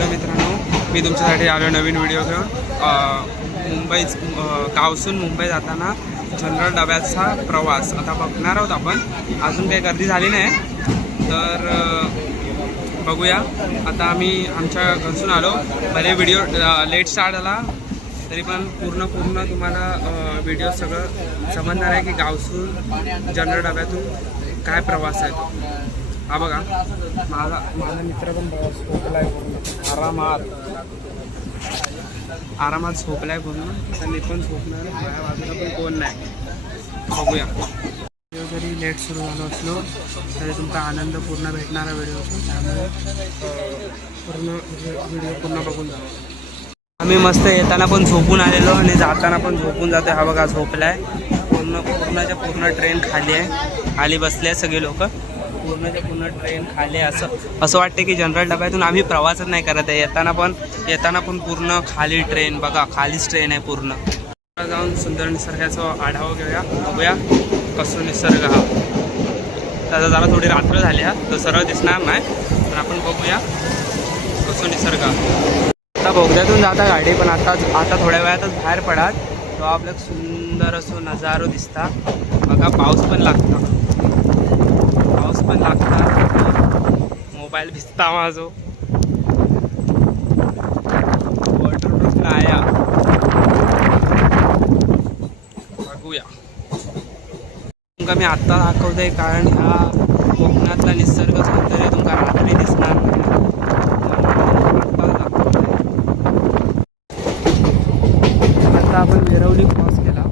Hello मित्रांनो मी तुमच्यासाठी आलो नवीन व्हिडिओ घेऊन. मुंबई गावसून मुंबई जाताना जनरल डब्याचा प्रवास. आता बघणार आहोत आपण. अजून काही गर्दी झाली नाही. तर बघूया. आता आम्ही आमच्या घरसून आलो. भले व्हिडिओ लेट स्टार्ट झाला तरी पण पूर्ण पूर्ण तुम्हाला व्हिडिओ सगळं समजणार आहे की गावसून जनरल डब्यातून काय प्रवास आहे तो. हा बघा. माझा माझा मित्र पण बघा झोपलाय पूर्ण. आरामात. आरामात झोपलाय पूर्ण. तर मी पण झोपणार आहे. माझ्या बाजूला पण कोण नाही. बघूया. व्हिडिओ जरी लेट सुरू झालो असलो तरी तुमचा आनंद पूर्ण भेटणारा व्हिडिओ असून. त्यामुळे पूर्ण व्हिडिओ पूर्ण बघून जा. आम्ही मस्त येताना पण झोपून आलेलो आणि जाताना पण झोपून जातो हा बघा झोपलाय. पूर्ण पूर्णच्या पूर्ण ट्रेन खाली आहे. खाली बसले आहे सगळे लोक. पूर्णच्या पूर्ण ट्रेन खाली असं. असं वाटतं की जनरल डब्यातून आम्ही प्रवासच नाही करत आहे. येताना पण येताना पण पूर्ण खाली ट्रेन बघा खालीच ट्रेन आहे पूर्ण. जाऊन सुंदर निसर्गाचा आढावा घेऊया बघूया कसं निसर्ग हा. त्याचा जरा थोडी रात्र झाली हा. तर सरळ दिसणार नाही पण आपण बघूया कसं निसर्ग हा. आता बोगद्यातून जाता गाडी पण आता आता थोड्या वेळातच बाहेर पडात तो आपल्याला सुंदर असो नजारो दिसता. बघा पाऊस पण लागता. पण लागतात मोबाईल भिजता माझो. वॉटरप्रूफ नाया बघूया. तुमका मी आत्ता दाखवतोय कारण ह्या कोकणातला निसर्ग सौंदर्य तुमका रात्री दिसणार नाही आत्ता दाखवतोय आता आपण वेरवली क्रॉस केला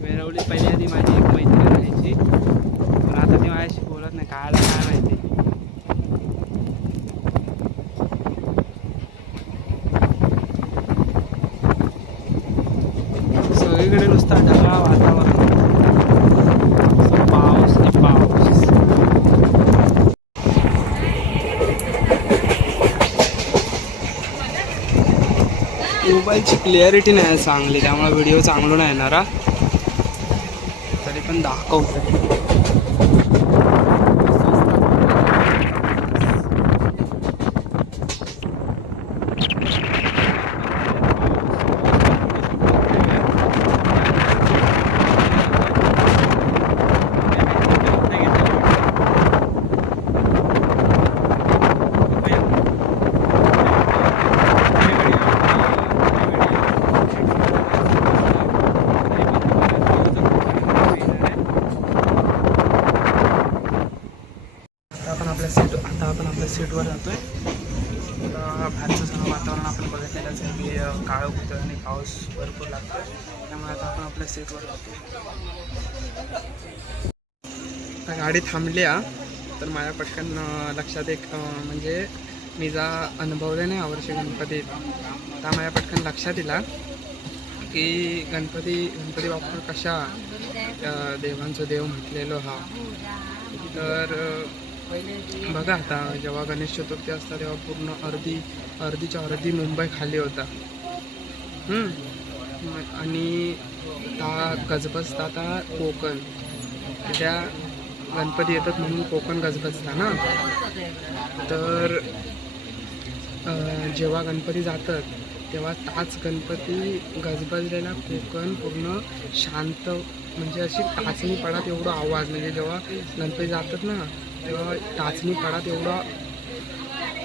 वेरवली पहिली आधी माझी एक मैत्रीण राहायची पण आता ती माझ्याशी बोलत नाही कायला काय माहिती सगळीकडे नुसता ढगाळ वातावरण. पाऊस आणि पाऊस. मोबाईलची क्लिअरिटी नाही चांगली त्यामुळे व्हिडिओ चांगला नाही येणार तरी पण दाखवतो आता आपण आपल्या सीट आता आपण आपल्या सीटवर जातोय बाहेरचं सगळं वातावरण आपण बघितलेलंच आहे की काळं होतं आणि पाऊस भरपूर लागतो त्यामुळे आता आपण आपल्या सीटवर जातो गाडी थांबली तर माझ्या पटकन लक्षात एक म्हणजे मी जा अनुभवले नाही यावर्षी गणपतीत. त्या माझ्या पटकन लक्षात दिला की गणपती गणपती बाप्पा कशा देवांचं देव म्हटलेलो हा. तर बघा आता जेव्हा गणेश चतुर्थी असता तेव्हा पूर्ण अर्धी अर्धीच्या अर्धी मुंबई खाली होता. आणि ता गजबजता आता कोकण. त्या गणपती येतात म्हणून कोकण गजबजता ना? तर जेव्हा गणपती जातात तेव्हा ताच गणपती गजबजलेला कोकण पूर्ण शांत म्हणजे अशी ताचणी पडात एवढा आवाज म्हणजे जेव्हा गणपती जातात ना तेव्हा टाचणी पडात एवढा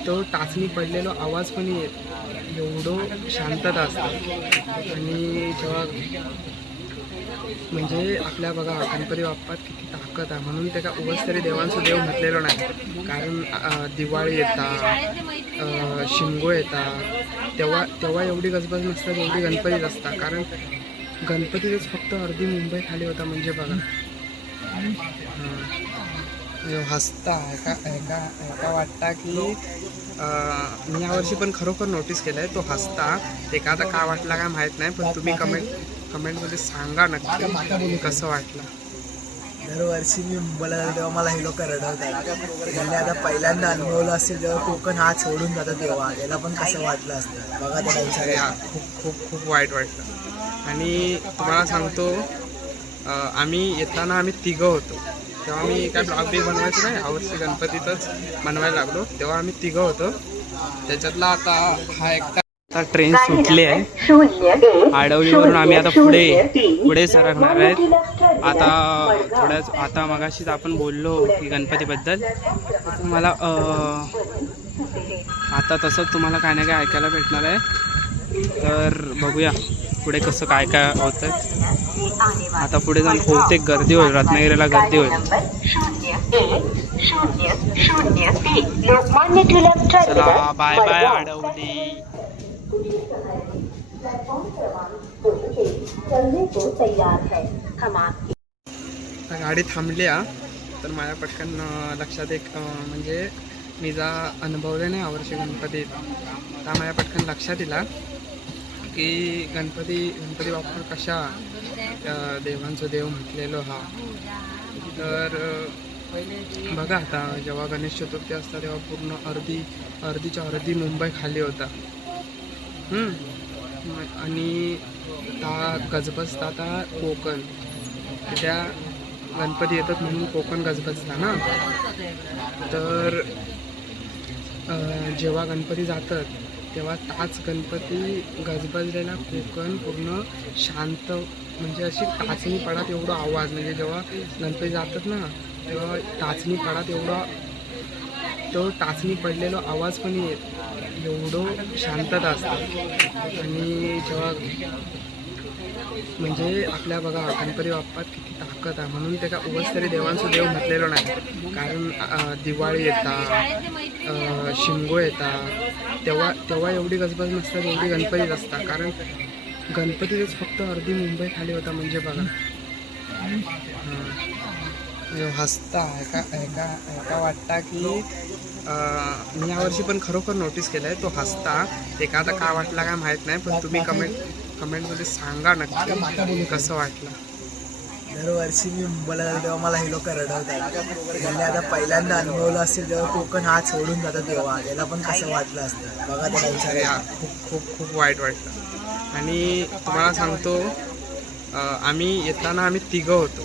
तो टाचणी पडलेला आवाज पण येत एवढं शांतता असते. आणि जेव्हा म्हणजे आपल्या बघा गणपती बाप्पात किती ताकद आहे. म्हणून त्याला उगाच तरी देवांचं देव म्हटलेलं नाही. कारण दिवाळी येतात शिमगो येतात. तेव्हा तेव्हा एवढी गजबज नसतात एवढी गणपतीच असतात. कारण गणपतीतच फक्त अर्धी मुंबई खाली होता म्हणजे बघा. हां. हसता एका एका एका वाटता की मी यावर्षी पण खरोखर नोटीस केलं आहे तो हसता. आता काय वाटला काय माहीत नाही पण तुम्ही कमेंट कमेंटमध्ये सांगा नक्की कसं वाटलं? दरवर्षी मी मुंबईला जातो तेव्हा मला हे लोक रडवतात. त्यांनी आता पहिल्यांदा अनुभवलं असेल जेव्हा कोकण हात सोडून जातं तेव्हा. याला पण कसं वाटलं असतं? बघा त्याला विचार. खूप खूप खूप वाईट वाटलं. आणि तुम्हाला सांगतो आम्ही येताना आम्ही तिघं होतो. तेव्हा मी काय ब्लॉग बी बनवायचं नाही यावर्षी गणपतीतच बनवायला लागलो. तेव्हा आम्ही तिघं होतो. त्याच्यातला आता हा एकटा आता ट्रेन सुटली आहे. आडवलीवरून आम्ही आता पुढे पुढे सरकणार आहेत आता थोड्याच आता मगाशीच आपण बोललो की गणपतीबद्दल. तसं मला आता तसंच तुम्हाला काय ना काय ऐकायला भेटणार आहे. तर बघूया. पुढे कसं काय काय होतं आता पुढे जाऊन बहुतेक गर्दी होईल. रत्नागिरीला गर्दी होईल. चला बाय बाय आता गाडी थांबली तर माझ्या पटकन लक्षात एक म्हणजे मी जा अनुभवले नाही यावर्षी गणपतीत. त्या माझ्या पटकन लक्षात दिला की गणपती गणपती बाप्पा कशा देवांचं देव म्हटलेलो हा. तर बघा आता जेव्हा गणेश चतुर्थी असता तेव्हा पूर्ण अर्धी अर्धीच्या अर्धी मुंबई खाली होता. आणि आता गजबजता आता कोकण. त्या गणपती येतात म्हणून कोकण गजबजता ना? तर जेव्हा गणपती जातात तेव्हा ताच गणपती गजबजलेला कोकण पूर्ण शांत म्हणजे अशी टाचणी पडात एवढा आवाज. म्हणजे जेव्हा गणपती जातात ना तेव्हा टाचणी पडात एवढा तो टाचणी पडलेला आवाज पण येत. एवढं शांतता असतं. आणि जेव्हा म्हणजे आपल्या बघा गणपती बाप्पात किती ताकद आहे. म्हणून ते उगस तरी देवांचं देव म्हटलेलं नाही. कारण दिवाळी येतात शिंगो शिमगो येतात तेव्हा तेव्हा एवढी गजबज नसतात एवढी गणपतीच असतात. कारण गणपतीतच फक्त अर्धी मुंबई खाली होता म्हणजे बघा. हसता एका एका एका वाटता की मी यावर्षी पण खरोखर नोटीस केलं आहे तो हसता. एखादा का आता काय वाटला काय माहीत नाही पण तुम्ही कमेंट कमेंटमध्ये सांगा नक्की कसं वाटलं. दरवर्षी मी मुंबईला जातो तेव्हा मला हे लोक रडवतात. त्यांनी आता पहिल्यांदा अनुभवलं असेल तेव्हा कोकण हात सोडून जातात तेव्हा. याला पण कसं वाटलं असतं? बघा त्याला विचार. खूप खूप खूप वाईट वाटलं. आणि तुम्हाला सांगतो आम्ही येताना आम्ही तिघं होतो.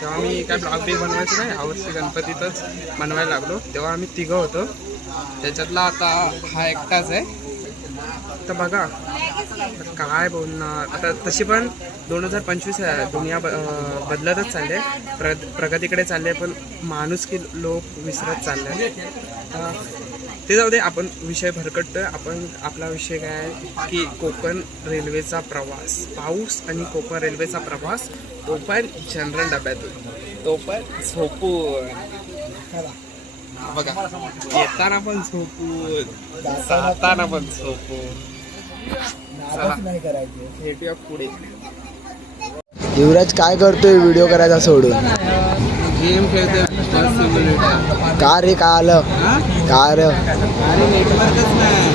तेव्हा आम्ही काय ब्लॉग बी बनवायचं नाही यावर्षी गणपतीतच बनवायला लागलो. तेव्हा आम्ही तिघं होतो. त्याच्यातला आता हा एकटाच आहे. तर बघा काय बोलणार? आता तशी पण दोन हजार पंचवीस आहे दुनिया ब बदलतच चालले प्र प्रगतीकडे चालले पण माणूस की लोक विसरत चालले ते जाऊ दे आपण विषय भरकटतो आपण आपला विषय काय आहे? की कोकण रेल्वेचा प्रवास. पाऊस आणि कोकण रेल्वेचा प्रवास तो पण जनरल डब्यातून. तो पण झोपून. बघा. येताना पण झोपून जाताना पण झोपून. भेटूया पुढे. युवराज काय करतोय व्हिडिओ करायचा सोडून? गेम खेळतोय. का रे काय आलं? काय रे अरे नेटवर्कच नाही.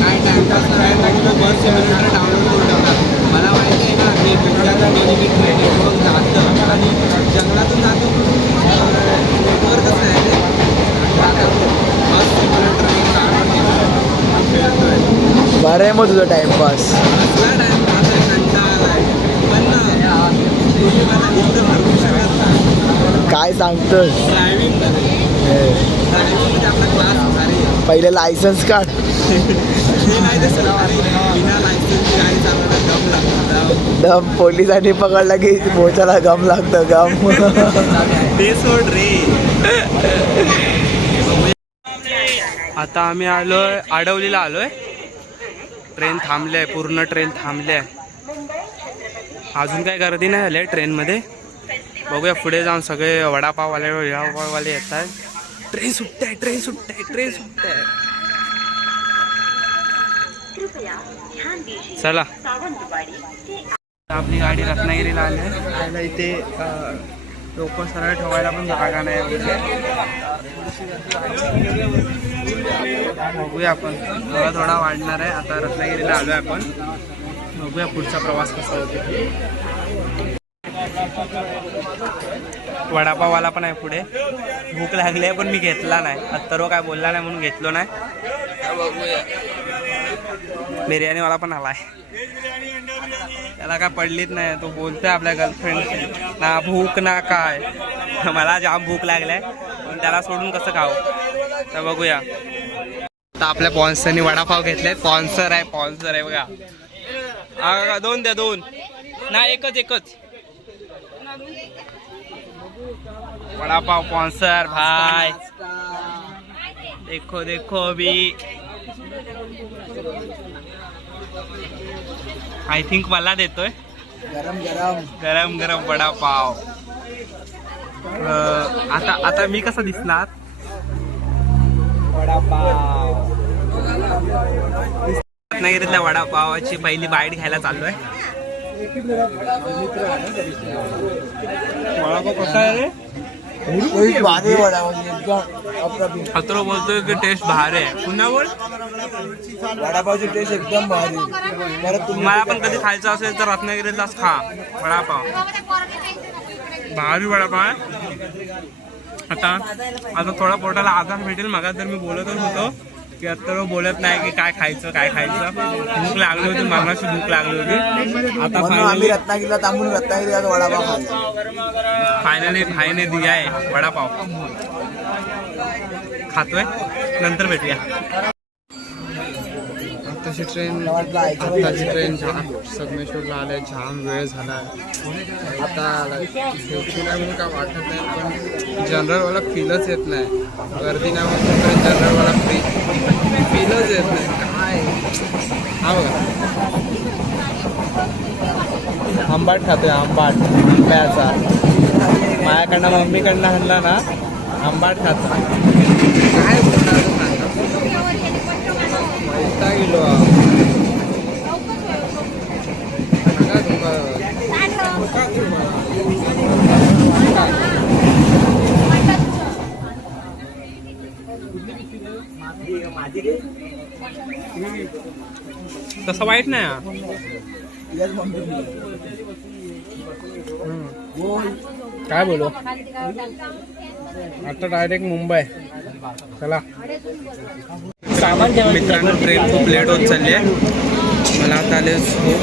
काय टाइमपास करायला लागलो बस सिम्युलेटर डाउनलोड करून टाकला. मला माहिती आहे ना हे नेटवर्क जातं. आणि जंगलातून जातो. नेटवर्कच नाही बरं आहे मग तुझं टाइमपास काय सांगतोस पहिले लायसन्स काढ. दम दम पोलिसांनी पकडला की मोचाला गम लागतं गम. ते सोड रे. आता आम्ही आलोय आडवलीला आलोय. ट्रेन थांबली आहे पूर्ण ट्रेन थांबली आहे अजून काय गर्दी नाही झाली ट्रेनमध्ये. बघूया पुढे जाऊन सगळे वडापाववाले वडापाववाले येत आहेत ट्रेन सुटते आहे ट्रेन सुटते आहे ट्रेन सुटते आहे कृपया ध्यान दीजिए चला. आपली गाडी रत्नागिरीला आली आहे. इथे लोक सरळ ठेवायला पण जागा नाही बघूया आपण. थोडा थोडा वाढणार आहे. आता रत्नागिरीला आलोय आपण. बघूया पुढचा प्रवास कसा होतो. वडापाववाला पण आहे पुढे. भूक लागली आहे पण मी घेतला नाही. अत्तरो काय बोलला नाही म्हणून घेतलो नाही. बिर्याणीवाला पण आलाय. त्याला काय पडलीच नाही तो बोलतोय आपल्या गर्लफ्रेंड ना भूक ना काय. मला जाम भूक लागलाय. पण त्याला सोडून कसं खाऊ? तर बघूया. आता आपल्या पॉन्सरनी वडापाव घेतले पॉन्सर आहे पॉन्सर आहे बघा. हा, दोन द्या दोन. ना एकच एकच. वडापाव पॉन्सर भाय देखो देखो बी आय थिंक मला देतोय. गरम गरम. गरम गरम वडापाव. आता आता मी कसा दिसणार? वडापाव. रत्नागिरीतल्या वडापावाची पहिली बाईट घ्यायला चाललोय. वडापाव कसा आहे रे? भारी वडा म्हणजे खतरो बोलतोय की टेस्ट भारी आहे पुन्हा बोल। वडापावची टेस्ट एकदम भारी परत तुम्ही तुम्हाला पण कधी खायचं असेल तर रत्नागिरीतलाच खा। वडापाव भारी वडापाव आहे आता। आता थोडा पोटाला आधार भेटेल मगा तर मी बोलतच होतो की आता बोलत नाही की काय खायचं काय खायचं. भूक लागली होती मरणाची भूक लागली होती. आता आम्ही रत्नागिरीला थांबून रत्नागिरीला वडापाव फायनली भाईने दिया आहे वडापाव. खातोय? नंतर भेटूया. अशी ट्रेन आताची ट्रेन जाम संगमेश्वरला आले जाम वेळ झाला आता शेवटी नाही म्हणून काय वाटत नाही पण जनरलवाला फीलच येत नाही. गर्दी नाही म्हणून तर जनरलवाला फ्री फीलच येत नाही. काय? हा बघा. आंबाट खातोय आंबाट. आंब्याचा माझ्याकडनं मम्मीकडनं हल्ला ना आंबाट खातो काय बोलणार सांगा वैताग गेलो नका तुम्हाला तसं वाईट नाही हा. तिच्याच मम्मी बोल काय बोलू आता डायरेक्ट मुंबई चला. मित्रांनो ट्रेन खूप लेट होत चालली आहे. मला आता आले झोप.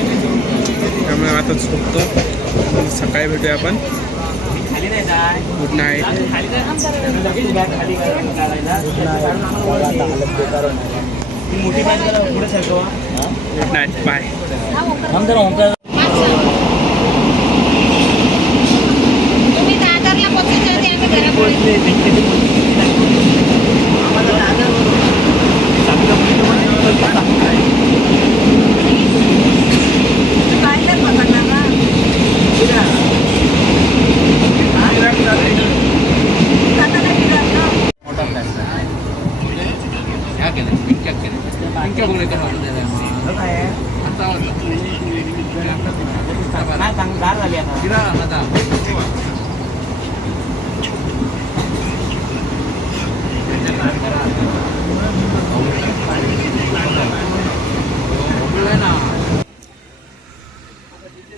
त्यामुळे आता झोपतो. सकाळी भेटूया आपण. Good night good night bye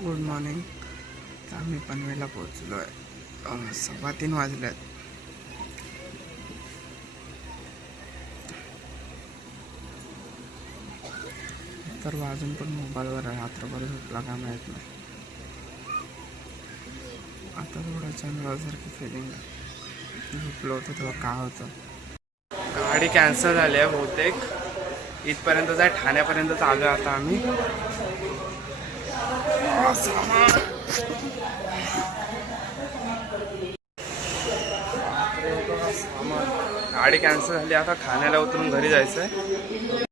good morning आम्ही पनवेलला पोहोचलो आहे सव्वा तीन वाजले आहेत तर वाजून पण मोबाईलवर आहे रात्रभर झोपला का माहीत नाही. आता थोडं चंद्रासारखी फिलिंग झोपलो होतो तेव्हा का होतं? गाडी कॅन्सल झाली आहे बहुतेक. इथपर्यंत जाय ठाण्यापर्यंत आलो आता आम्ही. गाडी कॅन्सल झाली आता ठाण्याला उतरून घरी जायचं आहे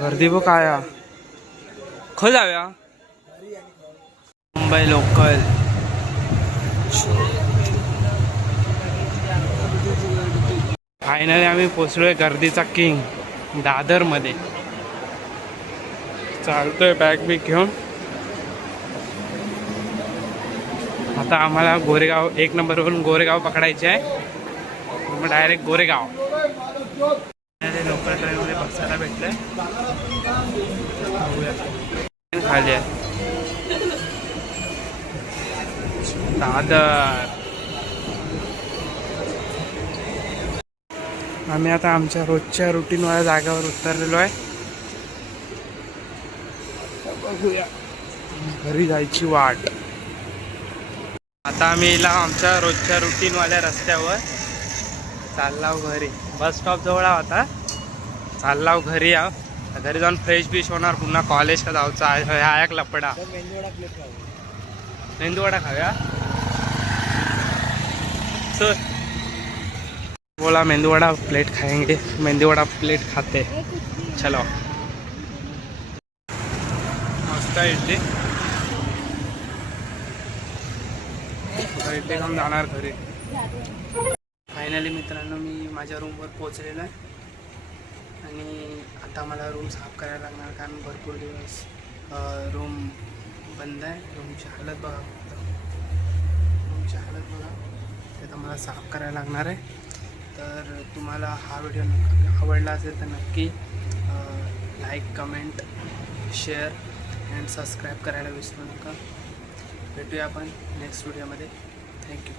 गर्दी बघ काय हा. खय जाऊया. मुंबई लोकल फायनली आम्ही पोचलोय गर्दीचा किंग दादरमध्ये. चालतोय बॅग बिग घेऊन. आता आम्हाला गोरेगाव एक नंबरवरून गोरेगाव पकडायचे आहे मग डायरेक्ट गोरेगाव. लोकल ट्रेनमध्ये बसायला भेटलंय खाली आहे. दादर. आम्ही आता आमच्या रोजच्या रुटीनवाल्या जागेवर उतरलेलो आहे. बघूया. घरी जायची वाट. आता आम्ही आमच्या रोजच्या रुटीनवाल्या रस्त्यावर. चाललाव घरी. बस स्टॉप जवळ आहो आता. चाललाव घरी आहो. घरी जाऊन फ्रेश बिश होणार. पुन्हा कॉलेज का जायचं हा एक लपडा मेंदूवडा खाऊया? चल. बोला मेंदूवडा प्लेट खाएंगे मेंदूवडा प्लेट खाते. चलो. मस्त इडली. इडली खाऊन जाणार घरी. फायनली मित्रांनो मी माझ्या रूमवर पोचलेलो आहे. आणि आता मला रूम साफ करायला लागणार कारण भरपूर दिवस रूम बंद आहे. रूमची हालत बघा. रूमची हालत बघा. ते आता मला साफ करायला लागणार आहे. तर तुम्हाला हा व्हिडिओ आवडला असेल तर नक्की like comment share and subscribe करायला विसरू नका. भेटूया आपण नेक्स्ट व्हिडिओमध्ये थँक्यू